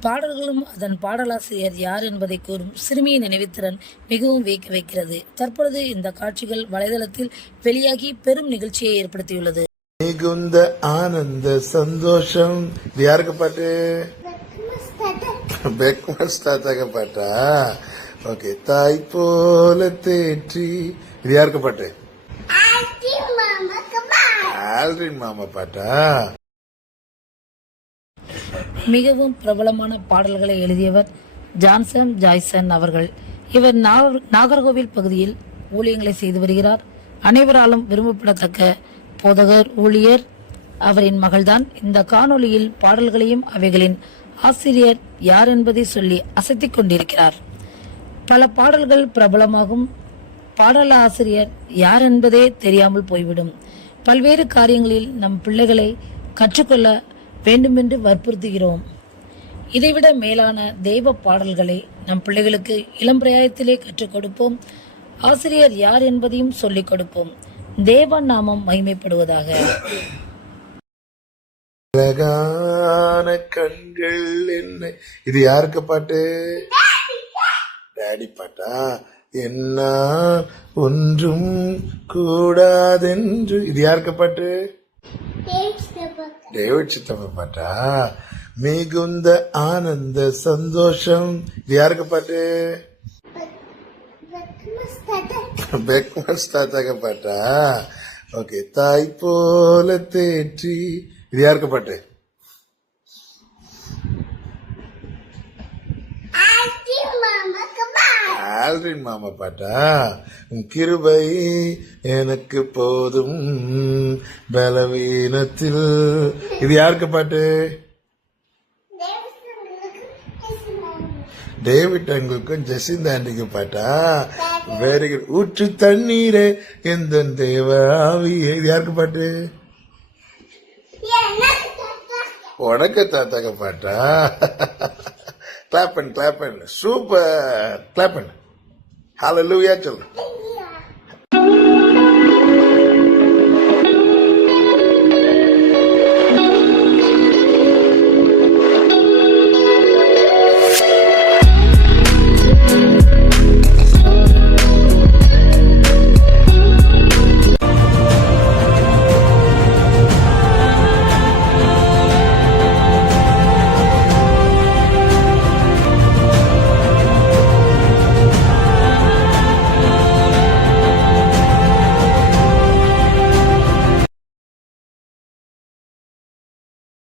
பாடல்களும் அதன் பாடலாசிரியர் யார் என்பதை கூறும் சிறுமியின் நினைவுத்திறன் மிகவும் வியக்க வைக்கிறது. தற்பொழுது இந்த காட்சிகள் வலைதளத்தில் வெளியாகி பெரும் நிகழ்ச்சியை ஏற்படுத்தியுள்ளது. மிகுந்த ஆனந்த சந்தோஷம். யாருக்கு பாட்டு? பாட்டா? ஓகே தாய் போல தேற்றி. இது யாருக்கு பாட்டு. ஆல்ரின் மாமா பாட்டா? மிகவும் பிரபலமான பாடல்களை எழுதியவர் ஜான்சன் ஜாய்சன் அவர்கள். இவர் நாகர்கோவில் பகுதியில் ஊழியங்களை செய்து வருகிறார். அனைவராலும் விரும்பப்படத்தக்க போதகர் ஊழியர் அவரின் மகள்தான். இந்த காணொளியில் பாடல்களையும் அவைகளின் ஆசிரியர் யார் என்பதை சொல்லி அசத்தி கொண்டிருக்கிறார். பல பாடல்கள் பிரபலமாகும். பாடல் ஆசிரியர் யார் என்பதே தெரியாமல் போய்விடும். பல்வேறு காரியங்களில் நம் பிள்ளைகளை கற்றுக்கொள்ள வேண்டுமென்று வற்புறுத்துகிறோம். இதைவிட மேலான தெய்வ பாடல்களை நம் பிள்ளைகளுக்கு இளம் பிராயத்திலே கற்றுக் கொடுப்போம். ஆசிரியர் யார் என்பதையும் சொல்லிக் கொடுப்போம். தேவ நாமம் மகிமைப்படுவதாக. அழகான கண்கள் என்ன இது யாருக்கு பாட்டு? டேடி பாட்டா? என்ன ஒன்றும் கூடாதென்று இது யாருக்கு பாட்டு? டேவிட் சித்தப்பா பாட்டா? மிகுந்த ஆனந்த சந்தோஷம். இது யாருக்கு பாட்டு? பெக்மஸ் தாத்தாக்க பாட்டா? ஓகே தாய் போல தேற்றி. இது யாருக்கு பாட்டு? ஆல்ரின் மாமா பாட்டா? கிருபை எனக்கு போதும் பலவீனத்தில். இது யாருக்கு பாட்டு? டேவிட் அங்குக்கும் ஜெசிந்த ஆண்டிக்கு பாட்டா? வெரி குட் ஊற்று தண்ணீரே எந்த தேவாவி இது யாருக்கு பாட்டு? உனக்கு தாத்தாக்க பாட்டா? கிளாப் பண்ணு கிளாப் பண்ணு சூப்பர் கிளாப் பண்ணு. ஹalleluya சொல்லு